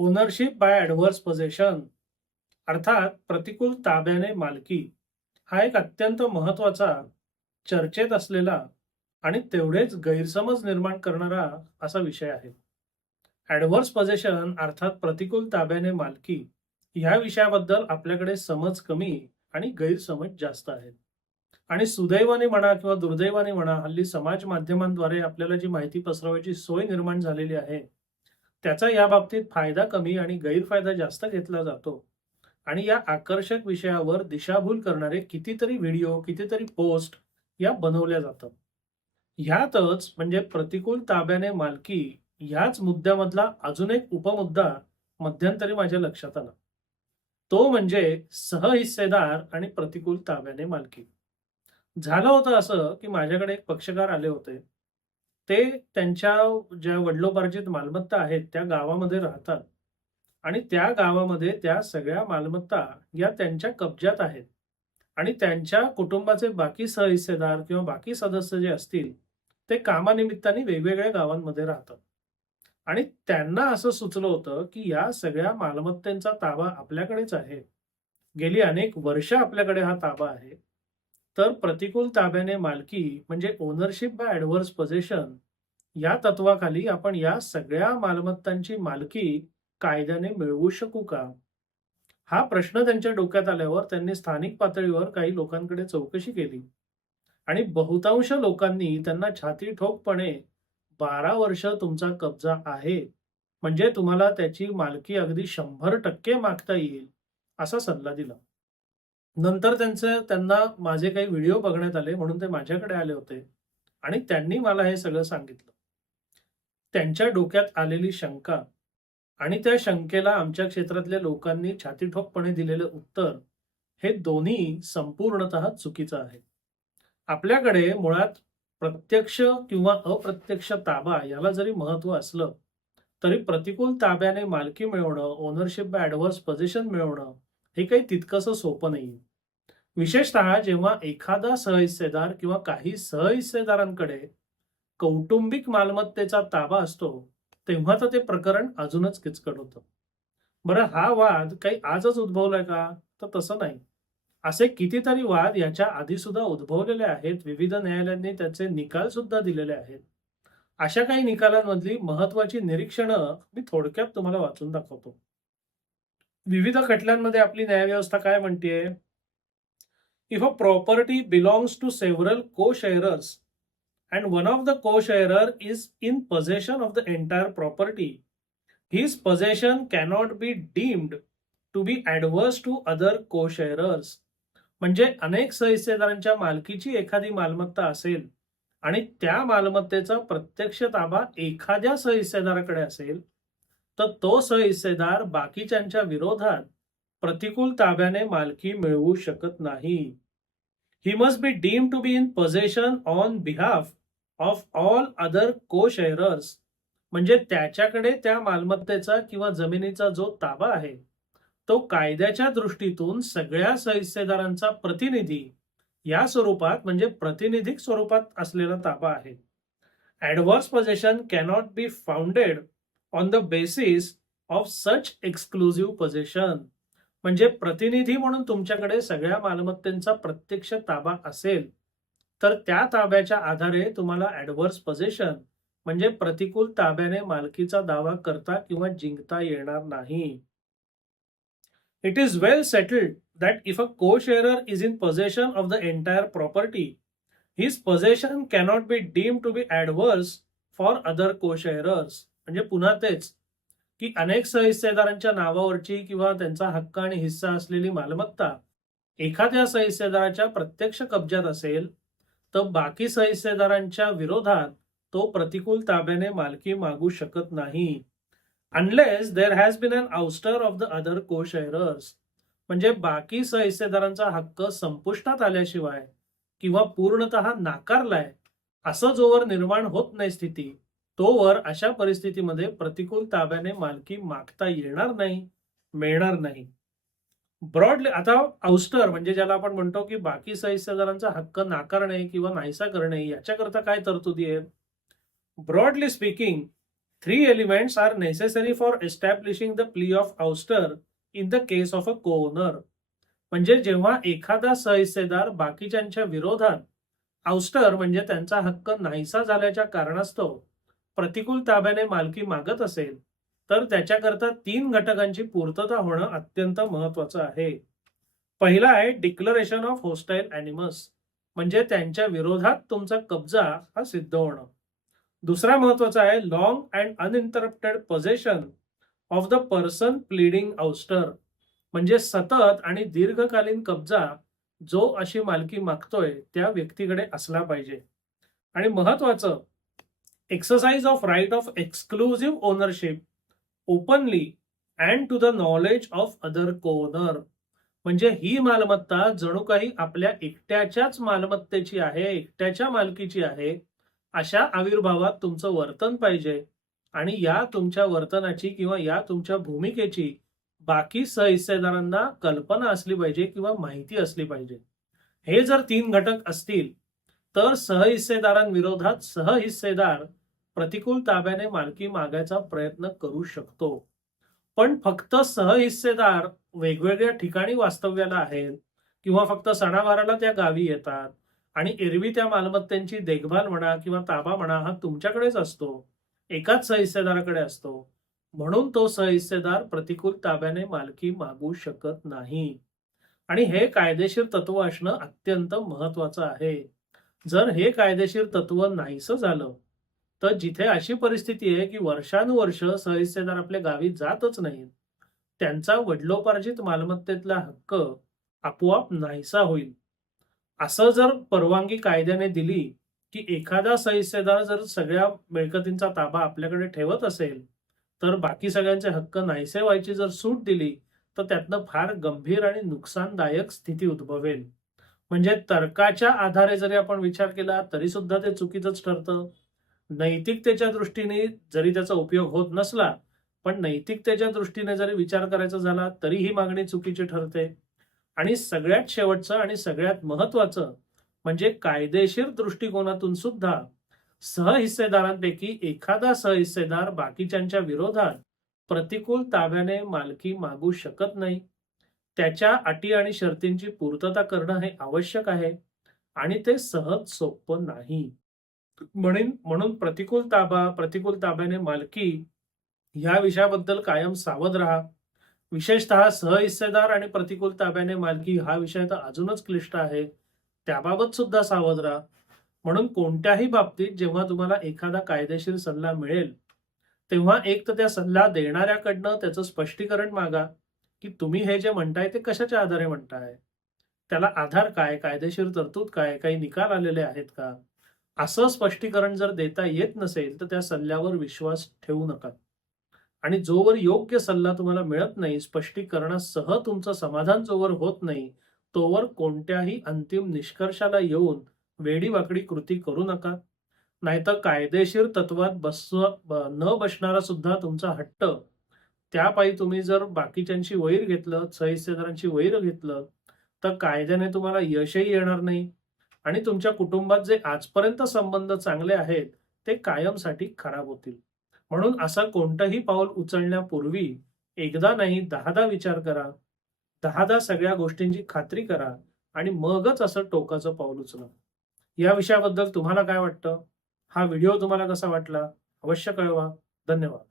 Ownership bye adverse पोझेशन अर्थात प्रतिकूल ताब्याने मालकी. हा एक अत्यंत महत्त्वाचा चर्चेत असलेला आणि तेवढेच गैरसमज निर्माण करणारा असा विषय आहे. ॲडव्हर्स पोझेशन अर्थात प्रतिकूल ताब्याने मालकी. ह्या विषयाबद्दल आपल्याकडे समज कमी आणि गैरसमज जास्त आहेत. आणि सुदैवाने म्हणा किंवा दुर्दैवाने म्हणा हल्ली समाज माध्यमांद्वारे आपल्याला जी माहिती पसरवायची सोय निर्माण झालेली आहे त्याचा या बाबतीत फायदा कमी आणि गैरफायदा जास्त घेतला जातो. आणि या आकर्षक विषयावर दिशाभूल करणारे कितीतरी व्हिडिओ कितीतरी पोस्ट या बनवल्या जातात. ह्यातच म्हणजे प्रतिकूल ताब्याने मालकी ह्याच मुद्द्यामधला अजून एक उपमुद्दा मध्यंतरी माझ्या लक्षात आला. तो म्हणजे सहहिस्सेदार आणि प्रतिकूल ताब्याने मालकी. झालं होतं असं की माझ्याकडे एक पक्षकार आले होते. ते त्यांच्या ज्या वडिलोपार्जित मालमत्ता आहेत त्या गावामध्ये राहतात. आणि त्या गावामध्ये त्या सगळ्या मालमत्ता या त्यांच्या कब्जात आहेत. आणि त्यांच्या कुटुंबाचे बाकी सहहिस्सेदार किंवा बाकी सदस्य जे असतील ते कामानिमित्ताने वेगवेगळ्या गावांमध्ये राहतात. आणि त्यांना असं सुचलं होतं की या सगळ्या मालमत्तेचा ताबा आपल्याकडेच आहे. गेली अनेक वर्ष आपल्याकडे हा ताबा आहे. तर प्रतिकूल ताब्याने मालकी म्हणजे ओनरशिप बाय ॲडव्हर्स पोझिशन या तत्वाखाली आपण या सगळ्या मालमत्तांची मालकी कायद्याने मिळवू शकू का? हा प्रश्न त्यांच्या डोक्यात आल्यावर त्यांनी स्थानिक पातळीवर काही लोकांकडे चौकशी केली. आणि बहुतांश लोकांनी त्यांना छाती ठोकपणे बारा वर्ष तुमचा कब्जा आहे. म्हणजे तुम्हाला त्याची मालकी अगदी शंभर टक्के मागता येईल असा सल्ला दिला. नंतर त्यांचे त्यांना माझे काही व्हिडिओ बघण्यात आले म्हणून ते माझ्याकडे आले होते. आणि त्यांनी मला हे सगळं सांगितलं. त्यांच्या डोक्यात आलेली शंका आणि त्या शंकेला आमच्या क्षेत्रातल्या लोकांनी छातीठोकपणे दिलेलं उत्तर हे दोन्ही संपूर्णत चुकीचं आहे. आपल्याकडे मुळात प्रत्यक्ष किंवा अप्रत्यक्ष ताबा याला जरी महत्त्व असलं तरी प्रतिकूल ताब्याने मालकी मिळवणं ओनरशिप बाय ॲडव्हर्स पोझिशन मिळवणं हे काही तितकंसं सोपं नाही विशेषतः जेव्हा एखादा सहहिस्सेदार किंवा काही सहहिस्सेदारांकडे कौटुंबिक मालमत्तेचा ताबा असतो तेव्हा तर ते प्रकरण अजूनच किचकट होतं. बरं हा वाद काही आजच उद्भवलाय का? तर तसं नाही. असे कितीतरी वाद याच्या आधी सुद्धा उद्भवलेले आहेत विविध न्यायालयांनी त्याचे निकाल सुद्धा दिलेले आहेत. अशा काही निकालांमधली महत्वाची निरीक्षणं मी थोडक्यात तुम्हाला वाचून दाखवतो. विविध खटल्यांमध्ये आपली न्यायव्यवस्था काय म्हणतेय? If a property belongs to several co sharers and one of the co sharer is in possession of the entire property his possession cannot be deemed to be adverse to other co sharers म्हणजे अनेक सहिस्सेदारांच्या मालकीची एखादी मालमत्ता असेल आणि त्या मालमत्तेचा प्रत्यक्ष ताबा एखाद्या सहिस्सेदाराकडे असेल तर तो सहिस्सेदार बाकीच्यांच्या विरोधात प्रतिकूल ताब्याने मालकी मिळवू शकत नाही. He must be deem to be in possession on behalf of all other co sharers म्हणजे त्याच्याकडे त्या मालमत्तेचा किंवा जमिनीचा जो ताबा आहे तो कायद्याच्या दृष्टीतून सगळ्या सहिस्सेदारांचा प्रतिनिधी या स्वरूपात म्हणजे प्रातिनिधिक स्वरूपात असलेला ताबा आहे. Adverse possession cannot be founded on the basis of such exclusive position म्हणजे प्रतिनिधी म्हणून तुमच्याकडे सगळ्या मालमत्तेचा प्रत्यक्ष ताबा असेल तर त्या ताब्याच्या आधारे तुम्हाला ऍडव्हर्स पोझिशन म्हणजे प्रतिकूल ताब्याने मालकीचा दावा करता किंवा जिंकता येणार नाही. It is well settled that if a co sharer is in possession of the entire property his possession cannot be deem to be adverse for other co sharers म्हणजे पुन्हा तेच की अनेक सहिस्सेदारांच्या नावावरची किंवा त्यांचा हक्क आणि हिस्सा असलेली मालमत्ता एखाद्या सहिस्सेदाराच्या प्रत्यक्ष कब्जात असेल तर बाकी सहिस्सेदारांच्या विरोधात तो प्रतिकूल ताब्याने मालकी मागू शकत नाही. Unless there has been an ouster of the other co sharers म्हणजे बाकी सहिस्सेदारांचा हक्क संपुष्टात आल्याशिवाय किंवा पूर्णतः नाकारलाय असं जोवर निर्माण होत नाही स्थिती. तोवर अशा परिस्थितीमध्ये प्रतिकूल ताब्याने मालकी मागता येणार नाही मिळणार नाही. ब्रॉडली आता औस्टर म्हणजे ज्याला आपण म्हणतो की बाकी सहिस्सेदारांचा हक्क नाकारणे किंवा नाहीसा करणे याच्याकरता काय तरतुदी आहेत? Broadly speaking three elements are necessary for establishing the plea of ouster in the case of a coowner म्हणजे जेव्हा एखादा सहिस्सेदार बाकीच्यांच्या विरोधात औस्टर म्हणजे त्यांचा हक्क नाहीसा झाल्याच्या कारणास्तव प्रतिकूल ताब्याने मालकी मागत असेल तर त्याच्याकरता तीन घटकांची पूर्तता होणं अत्यंत महत्वाचं आहे. पहिला आहे डिक्लरेशन ऑफ होस्टाईल अॅनिमस म्हणजे त्यांच्या विरोधात तुमचा कब्जा हा सिद्ध होणं. दुसरा महत्त्वाचा आहे long and uninterrupted possession of the person pleading ouster म्हणजे सतत आणि दीर्घकालीन कब्जा जो अशी मालकी मागतोय त्या व्यक्तीकडे असला पाहिजे. आणि महत्वाचं exercise of right of exclusive ownership openly and to the knowledge of other coowner म्हणजे ही मालमत्ता जणू काही आपल्या एकट्याच्याच मालमत्तेची आहे एकट्याच्या मालकीची आहे अशा आविर्भावात तुमचं वर्तन पाहिजे. आणि या तुमच्या वर्तनाची किंवा या तुमच्या भूमिकेची बाकी सहहिस्सेदारांना कल्पना असली पाहिजे किंवा माहिती असली पाहिजे. हे जर तीन घटक असतील तर सहहिस्सेदारांविरोधात सहहिस्सेदार प्रतिकूल ताब्याने मालकी मागायचा प्रयत्न करू शकतो. पण फक्त सहहिस्सेदार वेगवेगळ्या ठिकाणी वास्तव्याला आहेत किंवा फक्त सणावाराला त्या गावी येतात आणि एरवी त्या मालमत्तेची देखभाल म्हणा किंवा ताबा म्हणा हा तुमच्याकडेच असतो एकाच सहहिस्सेदाराकडे असतो म्हणून तो सहहिस्सेदार प्रतिकूल ताब्याने मालकी मागू शकत नाही. आणि हे कायदेशीर तत्व असणं अत्यंत महत्वाचं आहे. जर हे कायदेशीर तत्व नाहीसं झालं तर जिथे अशी परिस्थिती आहे की वर्षानुवर्ष सहहिस्सेदार आपल्या गावी जातच नाहीत त्यांचा वडिलोपार्जित मालमत्तेतला हक्क आपोआप नाहीसा होईल. असं जर परवानगी कायद्याने दिली की एखादा सहिस्सेदार जर सगळ्या मिळकतींचा ताबा आपल्याकडे ठेवत असेल तर बाकी सगळ्यांचे हक्क नाहीसे व्हायची जर सूट दिली तर त्यातनं फार गंभीर आणि नुकसानदायक स्थिती उद्भवेल. म्हणजे तर्काच्या आधारे जरी आपण विचार केला तरी सुद्धा ते चुकीचंच ठरतं. नैतिकतेच्या दृष्टीने जरी त्याचा उपयोग होत नसला पण नैतिकतेच्या दृष्टीने जरी विचार करायचा झाला तरी ही मागणी चुकीची ठरते. आणि सगळ्यात शेवटचं आणि सगळ्यात महत्वाचं म्हणजे कायदेशीर दृष्टिकोनातून सुद्धा सहहिस्सेदारांपैकी एखादा सहहिस्सेदार बाकीच्यांच्या विरोधात प्रतिकूल ताब्याने मालकी मागू शकत नाही. त्याच्या अटी आणि शर्तींची पूर्तता करणं हे आवश्यक आहे आणि ते सहज सोपं नाही. म्हणेन म्हणून प्रतिकूल ताबा प्रतिकूल ताब्याने मालकी या विषयाबद्दल कायम सावध राहा. विशेषतः सहहिस्सेदार आणि प्रतिकूल ताब्याने मालकी हा विषय तर अजूनच क्लिष्ट आहे. त्याबाबत सुद्धा सावध राहा. म्हणून कोणत्याही बाबतीत जेव्हा तुम्हाला एखादा कायदेशीर सल्ला मिळेल तेव्हा एक तर त्या सल्ला देणाऱ्याकडनं त्याचं स्पष्टीकरण मागा की तुम्ही हे जे म्हणताय ते कशाच्या आधारे म्हणताय? त्याला आधार काय? कायदेशीर तरतूद काय? काही निकाल आलेले आहेत का? असं स्पष्टीकरण जर देता येत नसेल तर त्या सल्ल्यावर विश्वास ठेवू नका. आणि जोवर योग्य सल्ला तुम्हाला मिळत नाही स्पष्टीकरणासह तुमचं समाधान जोवर होत नाही तोवर कोणत्याही अंतिम निष्कर्षाला येऊन वेडीवाकडी कृती करू नका. नाहीतर कायदेशीर तत्वात बस न बसणारा सुद्धा तुमचा हट्ट. त्यापायी तुम्ही जर बाकीच्यांशी वैर घेतलं सहिस्सेदारांची वैर घेतलं तर कायद्याने तुम्हाला यशही येणार नाही. आणि तुमच्या कुटुंबात जे आजपर्यंत संबंध चांगले आहेत ते कायमसाठी खराब होतील. म्हणून असं कोणतंही पाऊल उचलण्यापूर्वी एकदा नाही दहादा विचार करा. दहादा सगळ्या गोष्टींची खात्री करा आणि मगच असं टोकाचं पाऊल उचला. या विषयाबद्दल तुम्हाला काय वाटतं? हा व्हिडिओ तुम्हाला कसा वाटला? अवश्य कळवा. धन्यवाद.